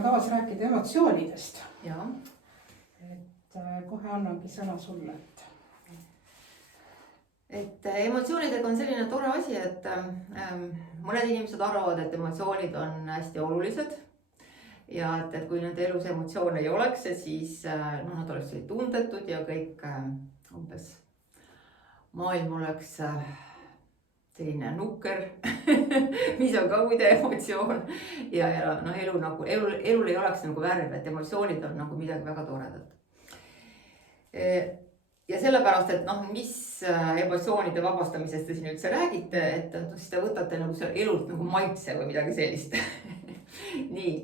on kavas rääkida emotsioonidest. Ja. Kohe annangi sõna sulle. Et emotsioonidega on selline tore asi, et mõned inimesed arvavad, et emotsioonid on hästi olulised. Ja et kui nende elus emotsioone ei oleks, siis nad oleks tundetud ja kõik umbes maailm oleks selline nukker, mis on ka muide emotsioon. Ja elul ei oleks nagu värv, et emotsioonid on nagu midagi väga toredat. Ja sellepärast, et mis emotsioonide vabastamisest te siin üldse räägite, et siis te võtate nagu elult nagu maitse või midagi sellist. Nii.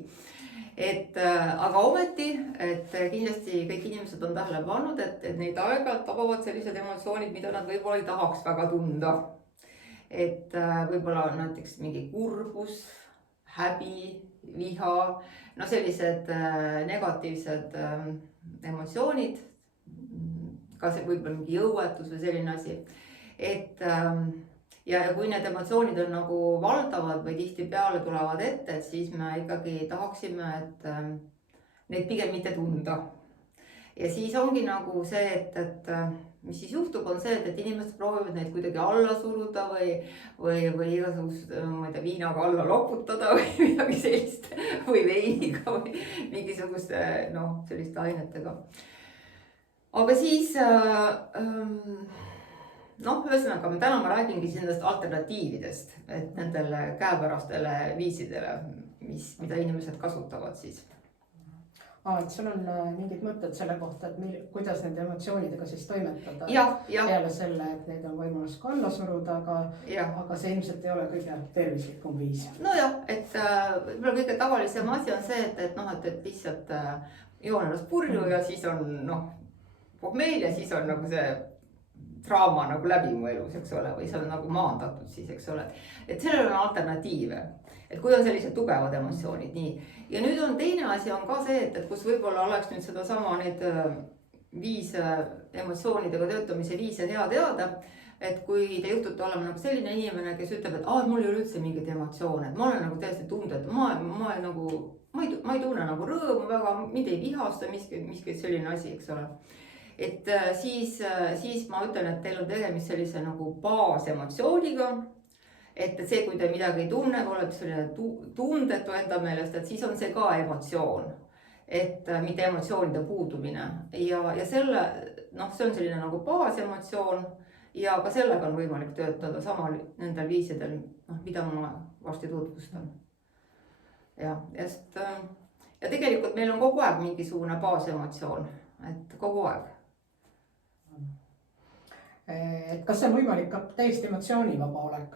Aga ometi, et kindlasti kõik inimesed on tähele pannud, et neid aeg-ajalt tabavad sellised emotsioonid, mida nad võib-olla ei tahaks väga tunda. Et võib-olla näiteks mingi kurbus, häbi, viha, sellised negatiivsed emotsioonid, ka see võib-olla mingi jõuetus või selline asi. Ja kui need emotsioonid on nagu valdavad või tihti peale tulevad ette, siis me ikkagi tahaksime, et neid pigem mitte tunda. Ja siis ongi nagu see, et mis siis juhtub, on see, et inimesed proovivad neid kuidagi alla suruda või igasugust, ma ei tea, viinaga alla loputada või midagi sellist või veiniga või mingisuguste selliste ainetega. Aga siis, ühesõnaga, täna ma räägingi nendest alternatiividest, et nendele käepärastele viisidele, mida inimesed kasutavad siis. Et sul on mingid mõtted selle kohta, et kuidas nende emotsioonidega siis toimetada. Peale selle, et neid on võimalus ka alla suruda, aga see ilmselt ei ole kõige tervislikum viis. Nojah, et võib-olla kõige tavalisem asi on see, et lihtsalt joon ennast purju ja siis on pohmeel ja siis on nagu see draama nagu läbi mu elus, eks ole, või see on nagu maandatud siis, eks ole. Et sellel on alternatiive, et kui on sellised tugevad emotsioonid, nii. Ja nüüd on teine asi on ka see, et kus võib-olla oleks nüüd seda sama neid viise emotsioonidega töötamise viise hea teada, et kui te juhtute olema nagu selline inimene, kes ütleb, et mul ei ole üldse mingit emotsioone, et ma olen nagu täiesti tundetu, ma ei tunne nagu rõõmu väga, mind ei vihasta miski selline asi, eks ole. Et siis ma ütlen, et teil on tegemist sellise nagu baasemotsiooniga, et see, kui te midagi ei tunne, kui olete selline tundetu enda meelest, et siis on see ka emotsioon, et mitte emotsioonide puudumine. Ja see on selline nagu baasemotsioon ja ka sellega on võimalik töötada sama nendel viisidel, mida ma varsti tutvustan. Ja tegelikult meil on kogu aeg mingisugune baasemotsioon, et kogu aeg. Et kas see on võimalik ka täiesti emotsioonivaba olek?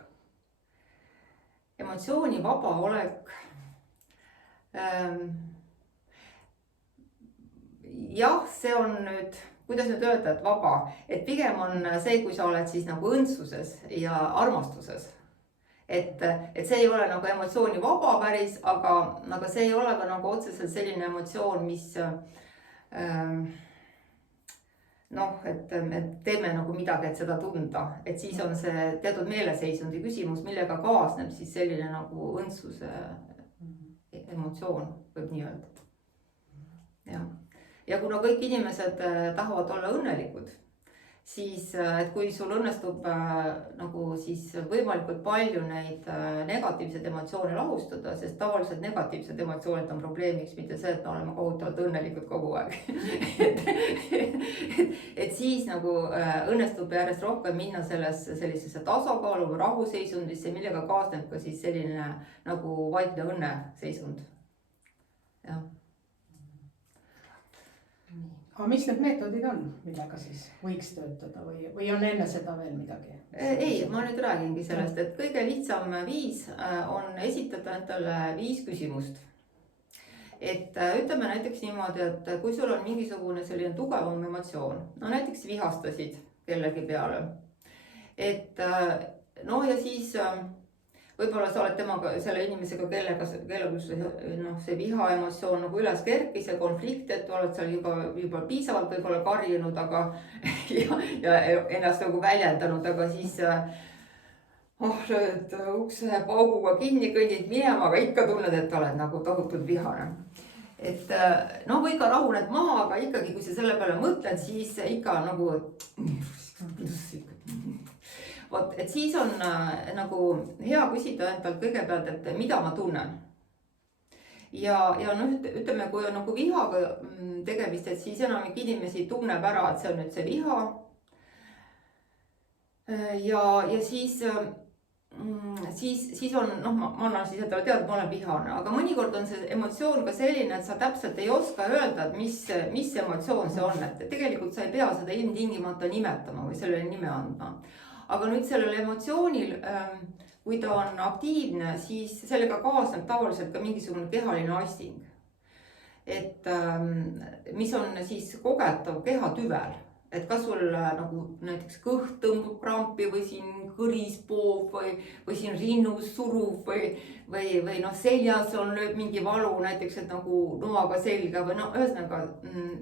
Emotsioonivaba olek. Jah, see on nüüd, kuidas nüüd öelda, et vaba. Et pigem on see, kui sa oled siis nagu õndsuses ja armastuses. Et see ei ole nagu emotsioonivaba päris, aga see ei ole ka nagu otseselt selline emotsioon, mis et me teeme nagu midagi, et seda tunda. Et siis on see teatud meeleseisundi küsimus, millega kaasneb siis selline nagu õndsuse emotsioon, võib nii öelda. Ja kuna kõik inimesed tahavad olla õnnelikud, siis et kui sul õnnestub nagu siis võimalikult palju neid negatiivseid emotsioone lahustada, sest tavaliselt negatiivsed emotsioonid on probleemiks, mitte see, et me oleme kohutavalt õnnelikud kogu aeg. et siis nagu õnnestub järjest rohkem minna sellisesse tasakaalu või rahuseisundisse, millega kaasneb ka siis selline nagu vaikne õnneseisund. Jah. Aga mis need meetodid on, millega siis võiks töötada või on enne seda veel midagi? Ei, ma nüüd räägingi sellest, et kõige lihtsam viis on esitada endale 5 küsimust. Et ütleme näiteks niimoodi, et kui sul on mingisugune selline tugevam emotsioon, näiteks vihastasid kellegi peale, et ja siis võib-olla sa oled temaga, selle inimesega, kellega see viha emotsioon nagu üles kerkis ja konflikt, et oled seal juba piisavalt võib-olla karjunud, aga ja ennast nagu väljendanud, aga siis lööd ukse pauguga kinni, kõnnid minema, aga ikka tunned, et oled nagu tohutult vihane. et no või ka rahuned maha, aga ikkagi, kui sa selle peale mõtled, siis ikka nagu vot, et siis on nagu hea küsida endalt kõigepealt, et mida ma tunnen. Ja noh, ütleme, kui on nagu vihaga tegemist, et siis enamik inimesi tunneb ära, et see on nüüd see viha. Ja siis on, noh, ma annan siis endale teada, et ma olen vihane, aga mõnikord on see emotsioon ka selline, et sa täpselt ei oska öelda, et mis emotsioon see on, et tegelikult sa ei pea seda ilmtingimata nimetama või sellele nime andma. Aga nüüd sellel emotsioonil, kui ta on aktiivne, siis sellega kaasneb tavaliselt ka mingisugune kehaline asting. Et mis on siis kogetav kehatüvel. Et kas sul nagu näiteks kõht tõmbub krampi või siin kõris poov või siin rinnus surub või noh, seljas on mingi valu näiteks, et nagu noaga selga või noh, ühesõnaga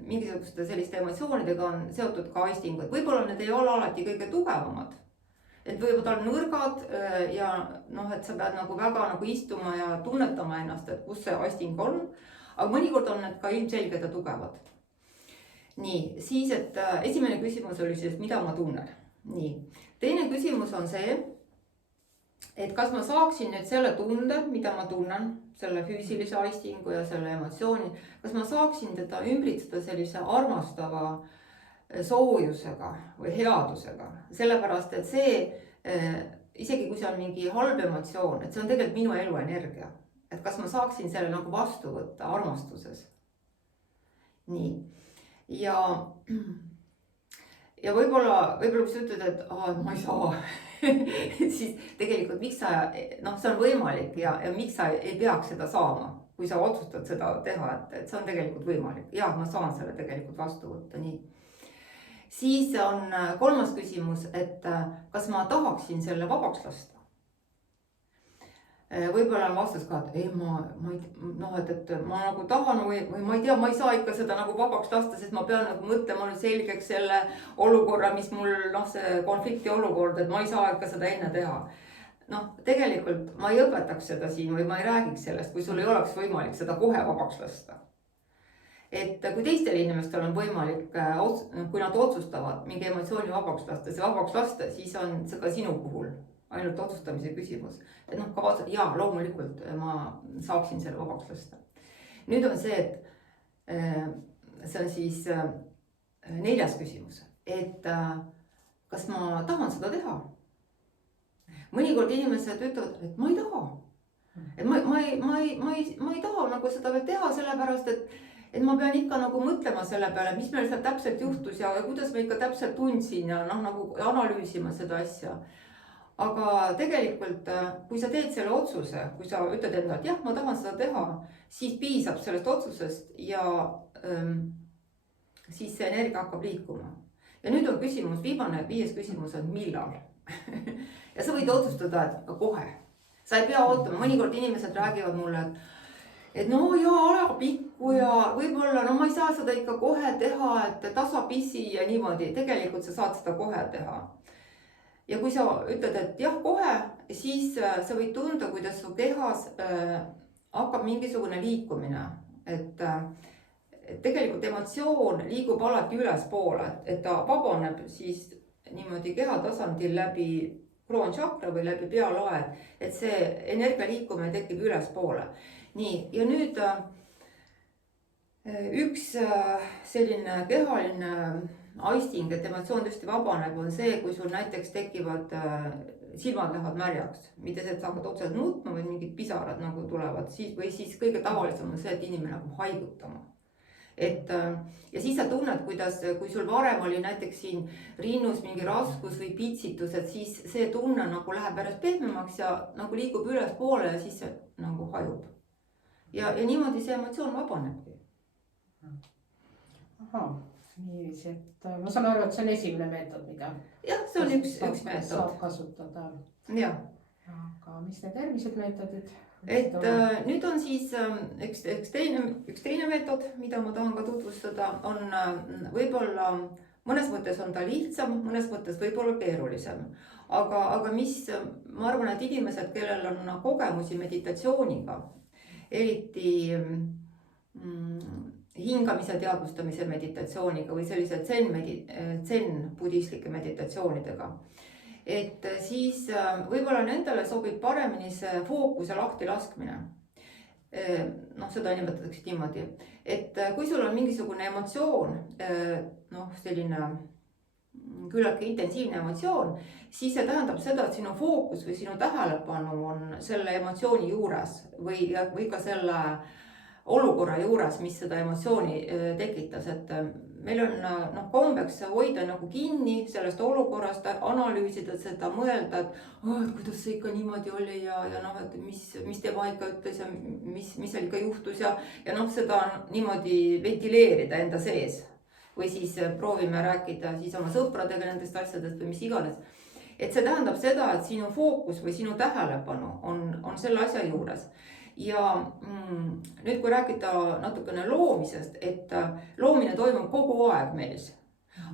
mingisuguste selliste emotsioonidega on seotud ka astingud. Võib-olla need ei ole alati kõige tugevamad. Et võivad olla nõrgad ja noh, et sa pead nagu väga nagu istuma ja tunnetama ennast, et kus see asting on. Aga mõnikord on need ka ilmselged ja tugevad. Nii, siis, et esimene küsimus oli siis, mida ma tunnen. Nii, teine küsimus on see, et kas ma saaksin nüüd selle tunde, mida ma tunnen, selle füüsilise astingu ja selle emotsiooni, kas ma saaksin teda ümbritseda sellise armastava soojusega või headusega. Sellepärast, et see, isegi kui see on mingi halb emotsioon, et see on tegelikult minu eluenergia. Et kas ma saaksin selle nagu vastu võtta armastuses. Nii. Ja võib-olla kui sa ütled, et ma ei saa, siis tegelikult miks sa, noh, see on võimalik ja miks sa ei peaks seda saama, kui sa otsustad seda teha, et see on tegelikult võimalik. Ja ma saan selle tegelikult vastu võtta, nii. Siis on kolmas küsimus, et kas ma tahaksin selle vabaks lasta. Võib-olla on vastus ka, et ei, ma nagu tahan või ma ei tea, ma ei saa ikka seda nagu vabaks lasta, sest ma pean nagu mõtlema nüüd selgeks selle olukorra, mis mul, noh, see konflikti olukord, et ma ei saa ikka seda enne teha. Noh, tegelikult ma ei õpetaks seda siin või ma ei räägiks sellest, kui sul ei oleks võimalik seda kohe vabaks lasta. Et kui teistel inimestel on võimalik, kui nad otsustavad mingi emotsiooni vabaks lasta, siis on see ka sinu puhul ainult otsustamise küsimus. Et noh, ka vaatad, jaa, loomulikult ma saaksin selle vabaks lasta. Nüüd on see, et see on siis neljas küsimus, et kas ma tahan seda teha? Mõnikord inimesed ütlevad, et ma ei taha. Et ma ei taha nagu seda veel teha, sellepärast, et ma pean ikka nagu mõtlema selle peale, mis meil seal täpselt juhtus ja kuidas ma ikka täpselt tundsin ja noh, nagu analüüsima seda asja. Aga tegelikult, kui sa teed selle otsuse, kui sa ütled endale, et jah, ma tahan seda teha, siis piisab sellest otsusest ja siis see energia hakkab liikuma. Ja nüüd on küsimus, viies küsimus on millal. Ja sa võid otsustada, et kohe. Sa ei pea ootama, mõnikord inimesed räägivad mulle, et no jaa, aega pikku ja võib-olla, no ma ei saa seda ikka kohe teha, et tasapisi ja niimoodi. Tegelikult sa saad seda kohe teha. Ja kui sa ütled, et jah, kohe, siis sa võid tunda, kuidas su kehas hakkab mingisugune liikumine. Et tegelikult emotsioon liigub alati ülespoole, et ta vabaneb siis niimoodi keha tasandil läbi kroonchakra või läbi pealae, et see energia liikumine tekib ülespoole. Nii, ja nüüd üks selline kehaline aisting, et emotsioon tõesti vabaneb, on see, kui sul näiteks tekivad silmad lähevad märjaks. Mitte see, et sa hakkad otseselt nutma või mingid pisarad nagu tulevad, või siis kõige tavalisem on see, et inimene hakkab haigutama. Ja siis sa tunned, kuidas, kui sul varem oli näiteks siin rinnus mingi raskus või pitsitus, et siis see tunne nagu läheb järjest pehmemaks ja nagu liigub üles poole ja siis see nagu hajub. Ja niimoodi see emotsioon vabanebki. Aha. Niiviisi, et ma saan aru, et see on esimene meetod, mida jah, see on üks meetod. Saab kasutada. Ja. Aga mis need järgmised meetodid? Et nüüd on siis üks teine meetod, mida ma tahan ka tutvustada, on võib-olla, mõnes mõttes on ta lihtsam, mõnes mõttes võib-olla keerulisem. Aga mis, ma arvan, et inimesed, kellel on kogemusi meditatsiooniga, eriti hingamise teadvustamise meditatsiooniga või sellise zen budistlike meditatsioonidega. Et siis võib-olla nendele sobib paremini see fookuse lahti laskmine. Seda nimetatakse niimoodi, et kui sul on mingisugune emotsioon, selline küllaltki intensiivne emotsioon, siis see tähendab seda, et sinu fookus või sinu tähelepanu on selle emotsiooni juures või ka selle olukorra juures, mis seda emotsiooni tekitas, et meil on kombeks hoida nagu kinni sellest olukorrast, analüüsida seda, mõelda, et kuidas see ikka niimoodi oli ja et mis tema ikka ütles ja mis seal ikka juhtus ja seda niimoodi ventileerida enda sees. Või siis proovime rääkida siis oma sõpradega nendest asjadest või mis iganes. Et see tähendab seda, et sinu fookus või sinu tähelepanu on selle asja juures. Ja nüüd kui rääkida natukene loomisest, et loomine toimub kogu aeg meis,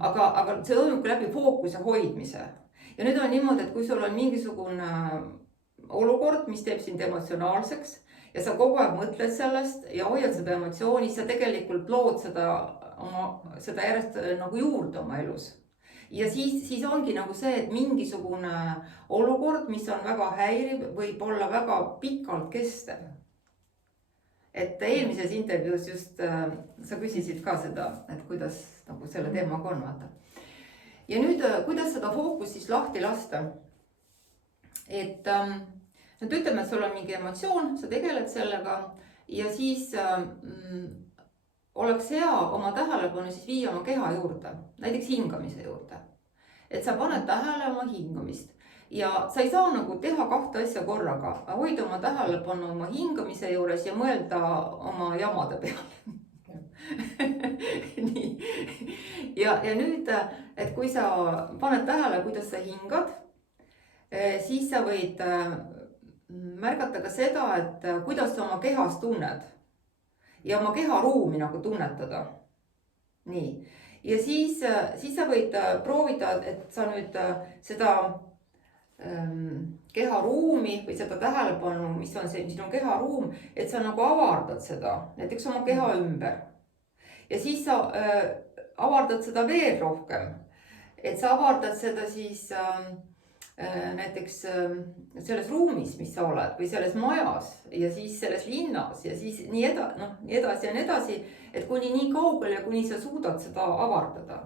aga see toimub läbi fookuse hoidmise. Ja nüüd on niimoodi, et kui sul on mingisugune olukord, mis teeb sind emotsionaalseks ja sa kogu aeg mõtled sellest ja hoiad seda emotsiooni, sa tegelikult lood seda järjest nagu juurde oma elus. Ja siis ongi nagu see, et mingisugune olukord, mis on väga häiriv, võib olla väga pikalt kestev. Et eelmises intervjuus just sa küsisid ka seda, et kuidas nagu selle teemaga on, vaata. Ja nüüd, kuidas seda fookus siis lahti lasta? Et ütleme, et sul on mingi emotsioon, sa tegeled sellega ja siis oleks hea oma tähelepanu siis viia oma keha juurde, näiteks hingamise juurde. Et sa paned tähele oma hingamist ja sa ei saa nagu teha kahte asja korraga, hoida oma tähelepanu oma hingamise juures ja mõelda oma jamade peale. Nii. Ja nüüd, et kui sa paned tähele, kuidas sa hingad, siis sa võid märgata ka seda, et kuidas sa oma kehas tunned. Ja oma keharuumi nagu tunnetada. Nii. Ja siis sa võid proovida, et sa nüüd seda keharuumi või seda tähelepanu, mis on sinu keharuum, et sa nagu avardad seda, näiteks oma keha ümber. Ja siis sa avardad seda veel rohkem. Et sa avardad seda siis näiteks selles ruumis, mis sa oled või selles majas ja siis selles linnas ja siis nii edasi ja nii edasi, et kuni nii kaugel ja kuni sa suudad seda avardada.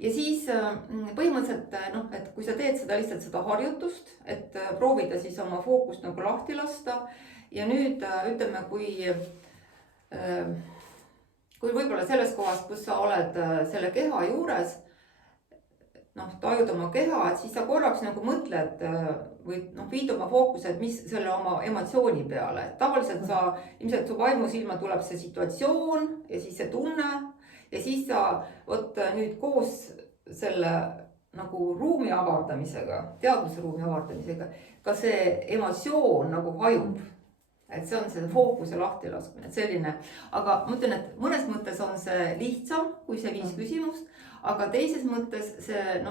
Ja siis põhimõtteliselt, et kui sa teed seda lihtsalt seda harjutust, et proovida siis oma fookust nagu lahti lasta ja nüüd ütleme, kui võib-olla selles kohas, kus sa oled selle keha juures, tajud oma keha, et siis sa korraks nagu mõtled või viid oma fookuse, et mis selle oma emotsiooni peale. Tavaliselt ilmselt su vaimusilma tuleb see situatsioon ja siis see tunne ja siis sa nüüd koos selle nagu ruumi avardamisega, teadvusruumi avardamisega, ka see emotsioon nagu hajub. Et see on see fookuse lahti laskmine, selline, aga ma ütlen, et mõnes mõttes on see lihtsam kui see 5 küsimust, aga teises mõttes see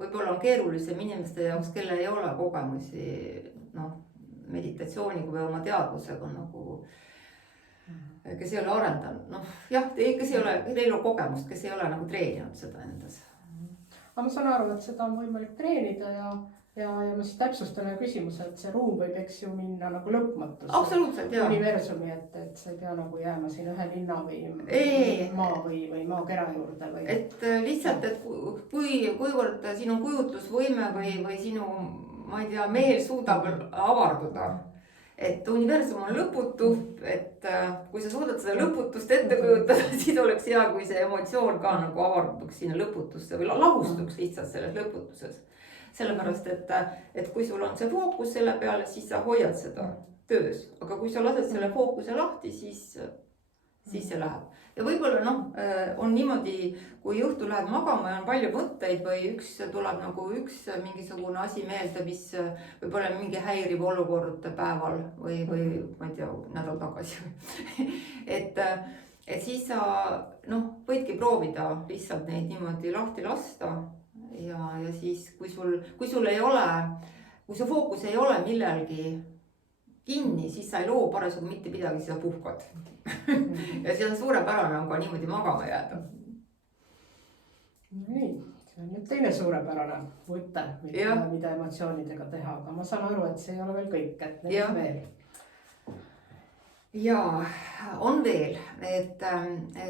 võib-olla on keerulisem inimeste jaoks, kelle ei ole kogemusi meditatsiooniga või oma teadvusega nagu, kes ei ole arendanud. Kes ei ole, neil on kogemust, kes ei ole nagu treeninud seda endas. Aga ma saan aru, et seda on võimalik treenida ja ma siis täpsustan küsimuse, et see ruum võib eks ju minna nagu lõpmatus. Absoluutselt, jah. Universumi, et see ei pea nagu jääma siin ühe linna või maa või maakera juurde. Et lihtsalt, et kuivõrd sinu kujutlusvõime või sinu, ma ei tea, meel suudab avarduda. Et universum on lõputu, et kui sa suudad seda lõputust ette kujutada, siis oleks hea, kui see emotsioon ka nagu avarduks sinna lõputusse või lahustuks lihtsalt selles lõputuses. Sellepärast, et kui sul on see fookus selle peale, siis sa hoiad seda töös. Aga kui sa lased selle fookuse lahti, siis see läheb. Ja võib-olla on niimoodi, kui õhtul lähed magama ja on palju mõtteid või tuleb nagu üks mingisugune asi meelde, mis võib-olla mingi häiriv olukord päeval või ma ei tea, nädal tagasi. Et siis sa võidki proovida lihtsalt neid niimoodi lahti lasta. Ja siis kui sul ei ole, kui su fookus ei ole millelgi kinni, siis sa ei loo parasjagu mitte midagi, siis sa puhkad. Ja see on suurepärane on ka niimoodi magama jääda. Nii, see on nüüd teine suurepärane võte, mida emotsioonidega teha, aga ma saan aru, et see ei ole veel kõik, et neid on veel. Ja on veel, et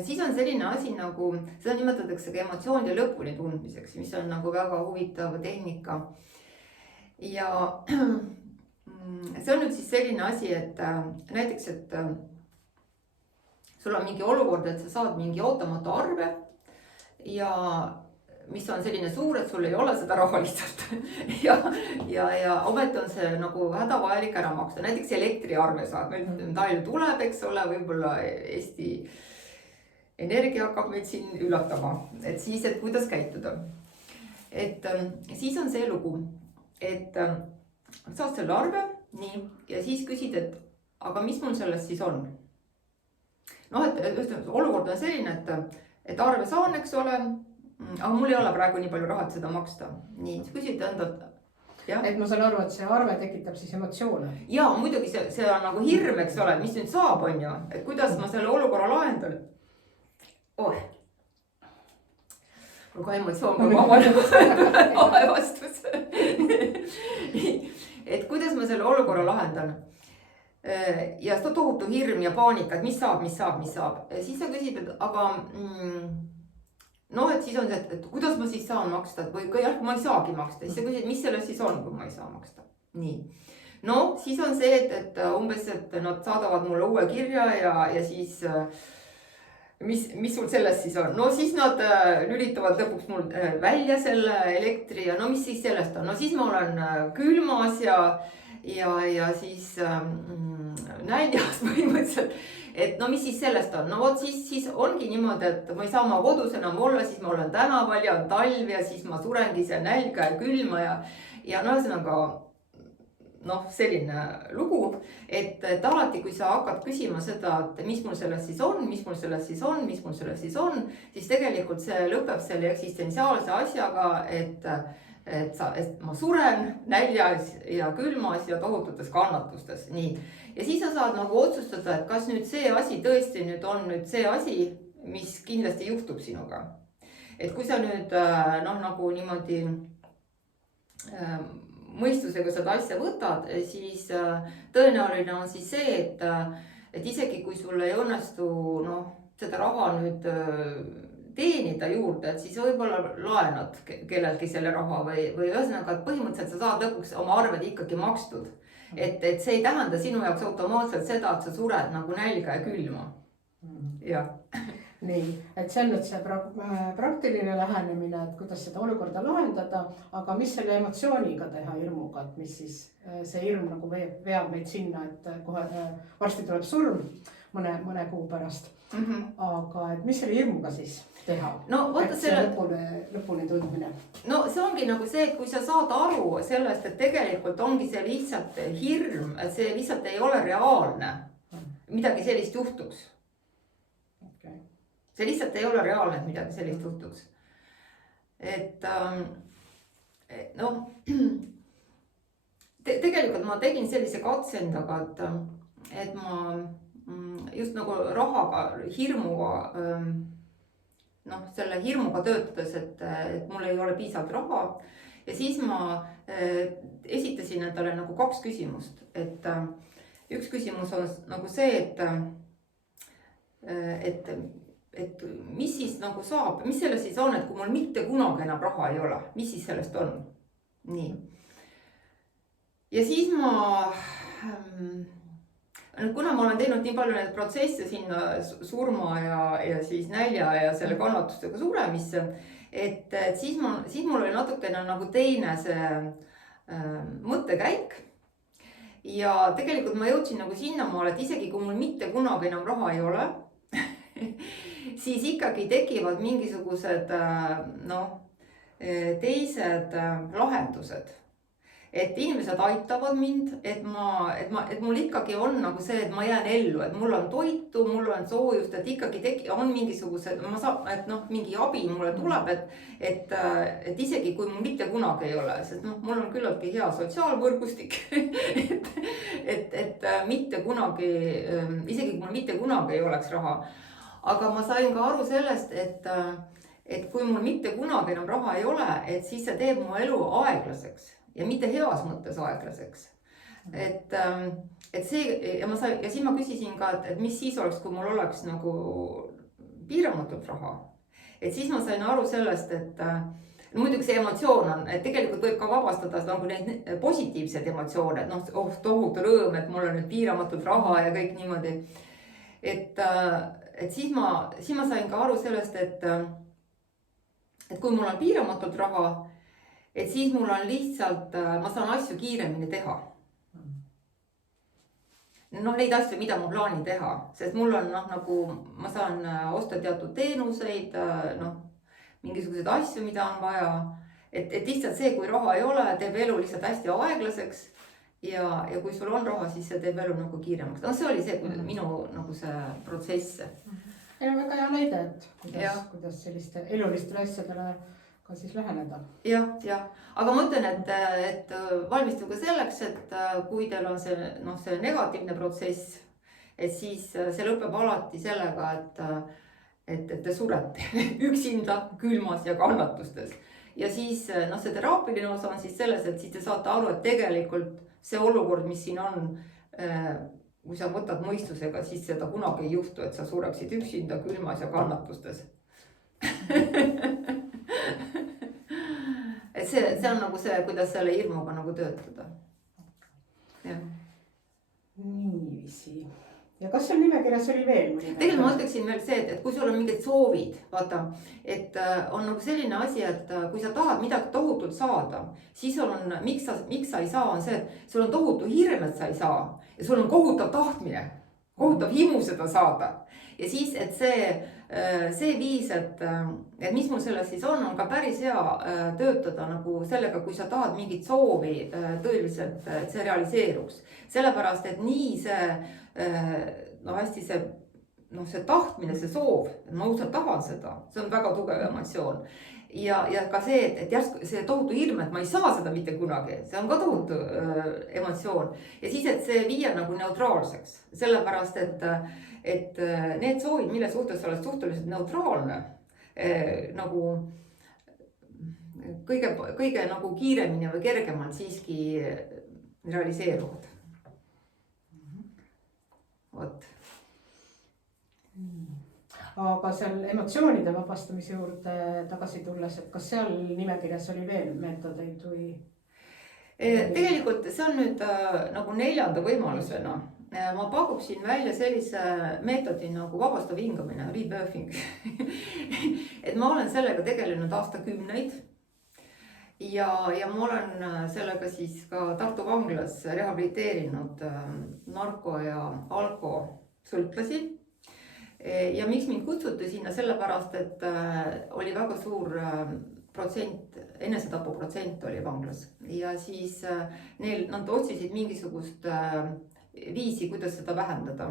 siis on selline asi nagu, seda nimetatakse ka emotsioonide lõpuni tundmiseks, mis on nagu väga huvitav tehnika. Ja see on nüüd siis selline asi, et näiteks, et sul on mingi olukord, et sa saad mingi ootamatu arve ja mis on selline suur, et sul ei ole seda raha lihtsalt. ja ometi on see nagu hädavajalik ära maksta. Näiteks elektriarve saad, meil talv tuleb, eks ole, võib-olla Eesti Energia hakkab meid siin üllatama. Et siis, et kuidas käituda. Et siis on see lugu, et saad selle arve, nii, ja siis küsid, et aga mis mul sellest siis on? Noh, et olukord on selline, et arve saan, eks ole, aga mul ei ole praegu nii palju raha, et seda maksta. Nii, küsid endalt. Et ma saan aru, et see arve tekitab siis emotsioone. Jaa, muidugi see on nagu hirm, eks ole, mis nüüd saab, on ju. Et kuidas ma selle olukorra lahendan. Mul ka emotsioon kohe vastus. Et kuidas ma selle olukorra lahendan. Ja seda tohutu hirm ja paanika, et mis saab. Siis sa küsid, et aga noh, et siis on see, et kuidas ma siis saan maksta või jah, ma ei saagi maksta. Siis sa küsid, mis sellest siis on, kui ma ei saa maksta. Nii. No, siis on see, et umbes, et nad saadavad mulle uue kirja ja siis mis sul sellest siis on? No siis nad lülitavad lõpuks mul välja selle elektri ja no mis siis sellest on? No siis ma olen külmas ja siis näljas põhimõtteliselt, et no mis siis sellest on? No vot siis ongi niimoodi, et ma ei saa oma kodus enam olla, siis ma olen tänaval ja on talv ja siis ma surengi seal nälga ja külma ja no ühesõnaga noh, selline lugu, et alati, kui sa hakkad küsima seda, et mis mul sellest siis on, siis tegelikult see lõpeb selle eksistentsiaalse asjaga, et ma suren näljas ja külmas ja tohututes kannatustes. Nii. Ja siis sa saad nagu otsustada, et kas nüüd see asi tõesti nüüd on nüüd see asi, mis kindlasti juhtub sinuga. Et kui sa nüüd noh, nagu niimoodi mõistusega seda asja võtad, siis tõenäoline on siis see, et isegi kui sul ei õnnestu seda raha nüüd teenida juurde, et siis võib-olla laenad kellelgi selle raha või ühesõnaga, et põhimõtteliselt sa saad lõpuks oma arved ikkagi makstud. Et see ei tähenda sinu jaoks automaatselt seda, et sa sured nagu nälga ja külma. Jah. Nii, et see on nüüd see praktiline lähenemine, et kuidas seda olukorda lahendada, aga mis selle emotsiooniga teha hirmuga, et mis siis see hirm nagu veab meid sinna, et kohe varsti tuleb surm mõne kuu pärast. Aga et mis selle hirmuga siis teha? No, et see lõpuni tundmine. No see ongi nagu see, et kui sa saad aru sellest, et tegelikult ongi see lihtsalt hirm, et see lihtsalt ei ole reaalne, midagi sellist juhtuks. See lihtsalt ei ole reaalne, et midagi sellist juhtuks. Et noh, tegelikult ma tegin sellise katse endaga, et ma just nagu rahaga, hirmuga, selle hirmuga töötades, et mul ei ole piisavalt raha. Ja siis ma esitasin endale nagu 2 küsimust. Et üks küsimus on nagu see, et mis siis nagu saab, mis sellest siis on, et kui mul mitte kunagi enam raha ei ole, mis siis sellest on? Nii. Ja siis kuna ma olen teinud nii palju neid protsesse sinna surma ja siis nälja ja selle kannatustega suremisse, et siis mul oli natukene nagu teine see mõttekäik. Ja tegelikult ma jõudsin nagu sinnamaale, et isegi kui mul mitte kunagi enam raha ei ole, siis ikkagi tekivad mingisugused teised lahendused. et inimesed aitavad mind, et mul ikkagi on nagu see, et ma jään ellu, et mul on toitu, mul on soojust, et ikkagi on mingisugused, ma saan, et noh, mingi abi mulle tuleb, et isegi kui mul mitte kunagi ei ole, sest noh, mul on küllaltki hea sotsiaalvõrgustik, et mitte kunagi, isegi kui mul mitte kunagi ei oleks raha. Aga ma sain ka aru sellest, et kui mul mitte kunagi enam raha ei ole, et siis see teeb mu elu aeglaseks. Ja mitte heas mõttes aeglaseks. Et see, ja siis ma küsisin ka, et mis siis oleks, kui mul oleks nagu piiramatult raha. Et siis ma sain aru sellest, et muidugi see emotsioon on, et tegelikult võib ka vabastada nagu neid positiivsed emotsioone, et noh, tohutu rõõm, et mul on nüüd piiramatult raha ja kõik niimoodi. Et siis ma sain ka aru sellest, et kui mul on piiramatult raha, et siis mul on lihtsalt, ma saan asju kiiremini teha. Noh, neid asju, mida ma plaanin teha, sest mul on nagu, ma saan osta teatud teenuseid, mingisuguseid asju, mida on vaja. Et lihtsalt see, kui raha ei ole, teeb elu lihtsalt hästi aeglaseks ja kui sul on raha, siis see teeb elu nagu kiiremaks. No see oli see minu nagu see protsess. Ja väga hea näide, et kuidas selliste elulistele asjadele ka siis läheneda. Jah. Aga ma ütlen, et valmistuge selleks, et kui teil on see negatiivne protsess, et siis see lõpeb alati sellega, et te surete üksinda, külmas ja kannatustes. Ja siis see teraapiline osa on siis selles, et siis te saate aru, et tegelikult see olukord, mis siin on, kui sa võtad mõistusega, siis seda kunagi ei juhtu, et sa sureksid üksinda, külmas ja kannatustes. Et see on nagu see, kuidas selle hirmuga nagu töötada. Niiviisi. Ja kas seal nimekirjas oli veel mõni? Tegelikult ma ütleksin veel see, et kui sul on mingid soovid, vaata, et on nagu selline asi, et kui sa tahad midagi tohutult saada, siis on, miks sa ei saa, on see, et sul on tohutu hirm, et sa ei saa. Ja sul on kohutav tahtmine, kohutav himu seda saada. Ja siis, et see viis, et mis mul selles siis on ka päris hea töötada nagu sellega, kui sa tahad mingit soovi tõeliselt, et see realiseeruks. Sellepärast, et nii see, hästi see tahtmine, see soov, et ma õudselt tahan seda, see on väga tugev emotsioon. Ja ka see, et järsku see tohutu hirm, et ma ei saa seda mitte kunagi, see on ka tohutu emotsioon. Ja siis, et see viia nagu neutraalseks, sellepärast, et need soovid, mille suhtes sa oled suhteliselt neutraalne, nagu kõige nagu kiiremini või kergemalt siiski realiseeruvad. Vot. Aga seal emotsioonide vabastamise juurde tagasi tulles, et kas seal nimekirjas oli veel meetodeid või? Tegelikult see on nüüd nagu 4. võimalusena. Ma pakuksin välja sellise meetodi nagu vabastav hingamine, rebirthing. Et ma olen sellega tegelenud aastakümneid ja ma olen sellega siis ka Tartu vanglas rehabiliteerinud narko- ja alkosõltlasi. Ja miks mind kutsuti sinna, sellepärast, et oli väga suur protsent, enesetapu protsent oli vanglas. Ja siis nad otsisid mingisugust viisi, kuidas seda vähendada.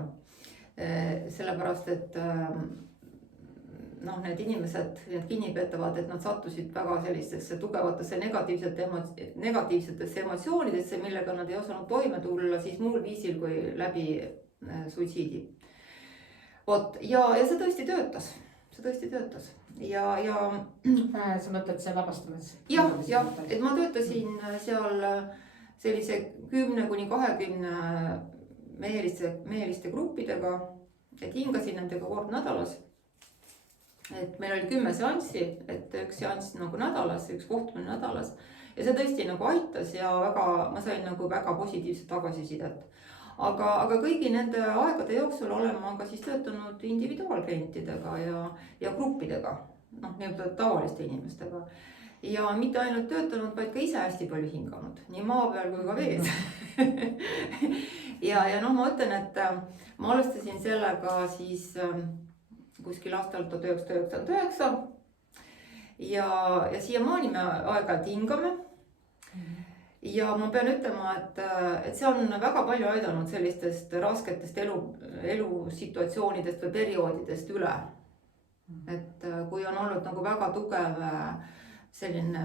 Sellepärast, et need inimesed, need kinnipeetavad, et nad sattusid väga sellistesse tugevatesse negatiivsetesse emotsioonidesse, millega nad ei osanud toime tulla siis muul viisil kui läbi suitsiidi. Vot, ja see tõesti töötas. Ja sa mõtled see vabastamis? Jah, et ma töötasin seal sellise 10-20 meheliste gruppidega, et hingasin nendega kord nädalas. Et meil oli 10 seanssi, et üks seanss nagu nädalas, üks kohtumine nädalas. Ja see tõesti nagu aitas ja ma sain nagu väga positiivset tagasisidet. Aga kõigi nende aegade jooksul olen ma ka siis töötanud individuaalklientidega ja gruppidega, nii-öelda tavaliste inimestega. Ja mitte ainult töötanud, vaid ka ise hästi palju hinganud, nii maa peal kui ka vees. ja ma ütlen, et ma alustasin sellega siis kuskil aastal 1999 ja siiamaani me aeg-ajalt hingame. ja ma pean ütlema, et see on väga palju aidanud sellistest rasketest elusituatsioonidest või perioodidest üle. Et kui on olnud nagu väga tugev selline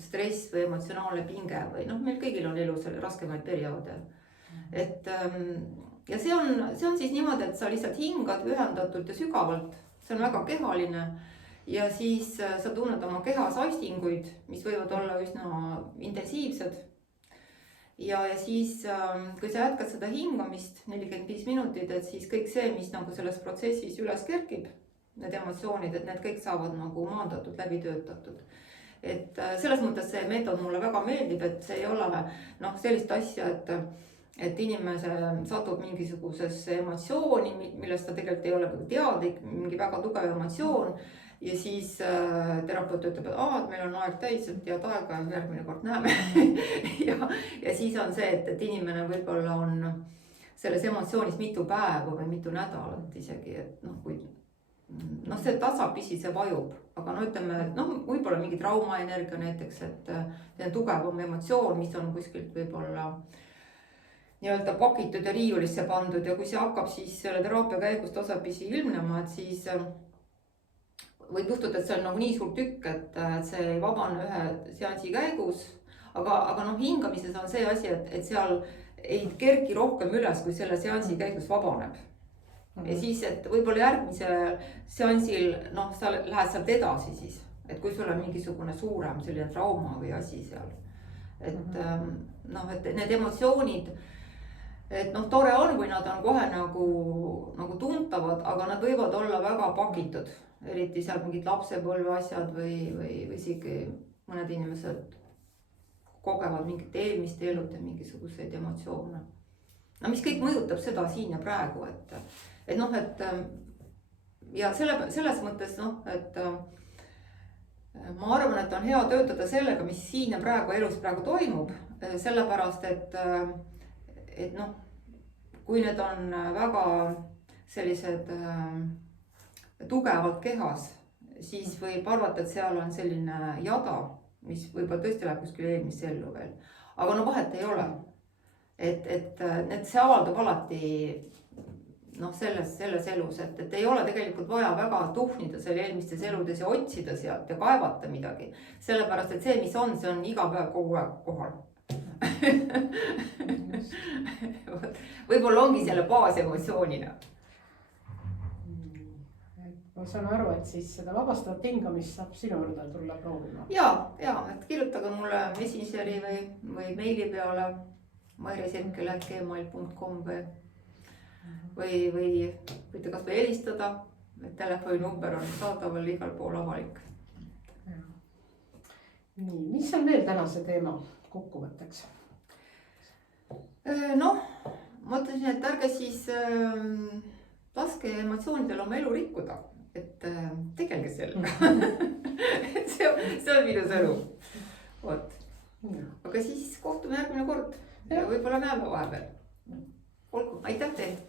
stress või emotsionaalne pinge või meil kõigil on elus raskemaid perioode. Et ja see on siis niimoodi, et sa lihtsalt hingad ühendatult ja sügavalt, see on väga kehaline ja siis sa tunned oma kehas aistinguid, mis võivad olla üsna intensiivsed. Ja siis, kui sa jätkad seda hingamist 45 minutit, et siis kõik see, mis nagu selles protsessis üles kerkib, need emotsioonid, et need kõik saavad nagu maandatud, läbi töötatud. Et selles mõttes see meetod mulle väga meeldib, et see ei ole sellist asja, et inimese satub mingisugusesse emotsiooni, millest ta tegelikult ei ole teadlik, mingi väga tugev emotsioon. Ja siis terapeut ütleb, et meil on aeg täis, et head aega, järgmine kord näeme. ja siis on see, et inimene võib-olla on selles emotsioonis mitu päeva või mitu nädalat isegi, et kui see tasapisi see vajub, aga ütleme, et võib-olla mingi traumaenergia näiteks, et see on tugevam emotsioon, mis on kuskilt võib-olla nii-öelda pakitud ja riiulisse pandud ja kui see hakkab siis selle teraapia käigus tasapisi ilmnema, et siis võib juhtuda, et see on nii suur tükk, et see ei vabane ühe seansi käigus, aga hingamises on see asi, et seal ei kerki rohkem üles, kui selle seansi käigus vabaneb. Ja siis, et võib-olla järgmisel seansil, sa lähed sealt edasi siis, et kui sul on mingisugune suurem selline trauma või asi seal, et need emotsioonid, et tore on, kui nad on kohe nagu tuntavad, aga nad võivad olla väga pakitud. Eriti seal mingid lapsepõlve asjad või isegi mõned inimesed kogevad mingit eelmist elud ja mingisuguseid emotsioone. Mis kõik mõjutab seda siin ja praegu, et ja selles mõttes, et ma arvan, et on hea töötada sellega, mis siin ja praegu elus praegu toimub, sellepärast, et kui need on väga sellised tugevalt kehas, siis võib arvata, et seal on selline jada, mis võib-olla tõesti läheb kuskil eelmisse ellu veel. Aga vahet ei ole. Et see avaldub alati selles elus, et ei ole tegelikult vaja väga tuhnida selle eelmistes eludes ja otsida sealt ja kaevata midagi. Sellepärast, et see, mis on, see on iga päev kogu aeg kohal. Võib-olla ongi selle baasemotsioonina. Ma saan aru, et siis seda vabastavat hingamist saab sinu juurde tulla proovima. Ja, et kirjutage mulle Messengeri või meili peale maireserkel@gmail.com või võite kas või helistada, et telefoninumber on saadaval igal pool avalik. Nii, mis on veel tänase teema kokkuvõtteks? Ma ütlesin, et ärge siis laske emotsioonidel oma elu rikkuda. Et tegelge sellega. see on minu sõnum. Aga siis kohtume järgmine kord ja võib-olla näeme vahepeal. Olgu, aitäh teile!